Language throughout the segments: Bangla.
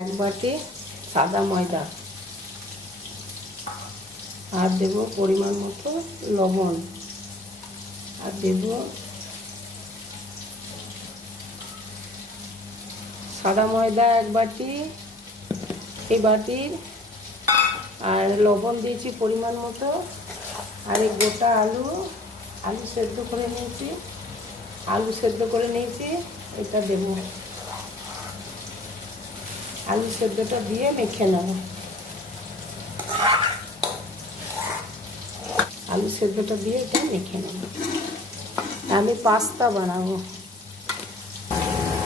এক বাটি সাদা ময়দা। আর দেব পরিমাণ মতো লবণ। আর দেব সাদা ময়দা এক বাটি, এই বাটির। আর লবণ দিয়েছি পরিমাণ মতো। আর এই গোটা আলু আলু সেদ্ধ করে নিয়েছি। আলু সেদ্ধ করে নিয়েছি, এটা দেবো। আলু সেদ্ধটা দিয়ে মেখে নেব। আলু সেদ্ধটা দিয়ে এটা মেখে নেব। আমি পাস্তা বানাবো।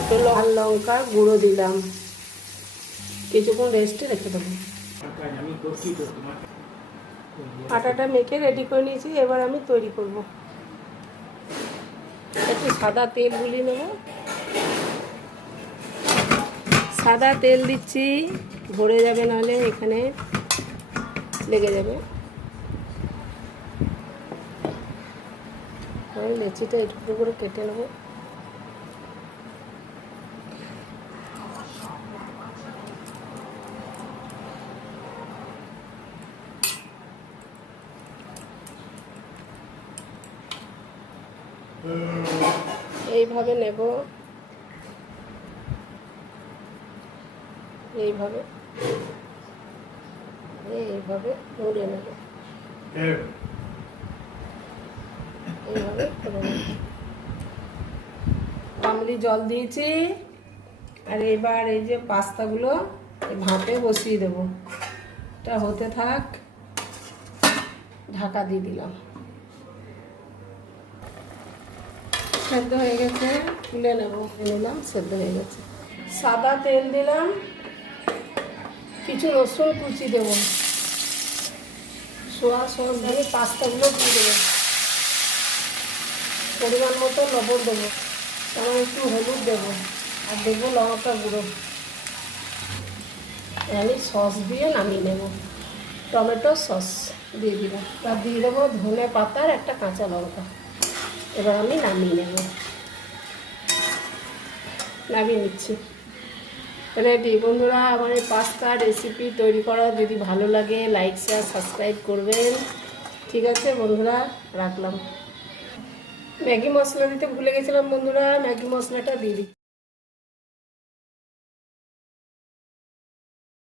একটু লাল লঙ্কা গুঁড়ো দিলাম। কিছুক্ষণ রেস্টে রেখে দেবো। আটাটা মেখে রেডি করে নিয়েছি এবার আমি তৈরি করব। একটু সাদা তেল গুলিয়ে নেব। সাদা তেল দিচ্ছি, ভরে যাবে নাহলে এখানে লেগে যাবে। লেচিটা একটু করে কেটে নেব। এইভাবে নেব। এইভাবে। এইভাবে মুড়ে নেব। এইভাবে করে নেব। আমলি জল দিয়েছি। আর এবার এই যে পাস্তাগুলো এই ভাপে বসিয়ে দেব। এটা হতে থাক ঢাকা দিয়ে দিলাম। সেদ্ধ হয়ে গেছে তুলে নেব। নিলাম সেদ্ধ হয়ে গেছে। সাদা তেল দিলাম। কিছু রসুন কুচি দেব। সোয়া সস দিয়ে পাস্তাগুলো দিয়ে দেবো। পরিমাণ মতো লবণ দেবো। তেমন একটু হলুদ দেবো। আর দেবো লঙ্কা গুঁড়ো। আমি সস দিয়ে নামিয়ে নেব। টমেটো সস দিয়ে দিব আর দিয়ে দেবো ধনে পাতার একটা কাঁচা লঙ্কা। এবার আমি নামিয়ে নেব। নামিয়ে নিচ্ছি। রেডি বন্ধুরা, আমার এই পাস্তা রেসিপি তৈরি করা যদি ভালো লাগে লাইক শেয়ার সাবস্ক্রাইব করবেন। ঠিক আছে বন্ধুরা, রাখলাম। ম্যাগি মশলা দিতে ভুলে গেছিলাম বন্ধুরা, ম্যাগি মশলাটা দিয়ে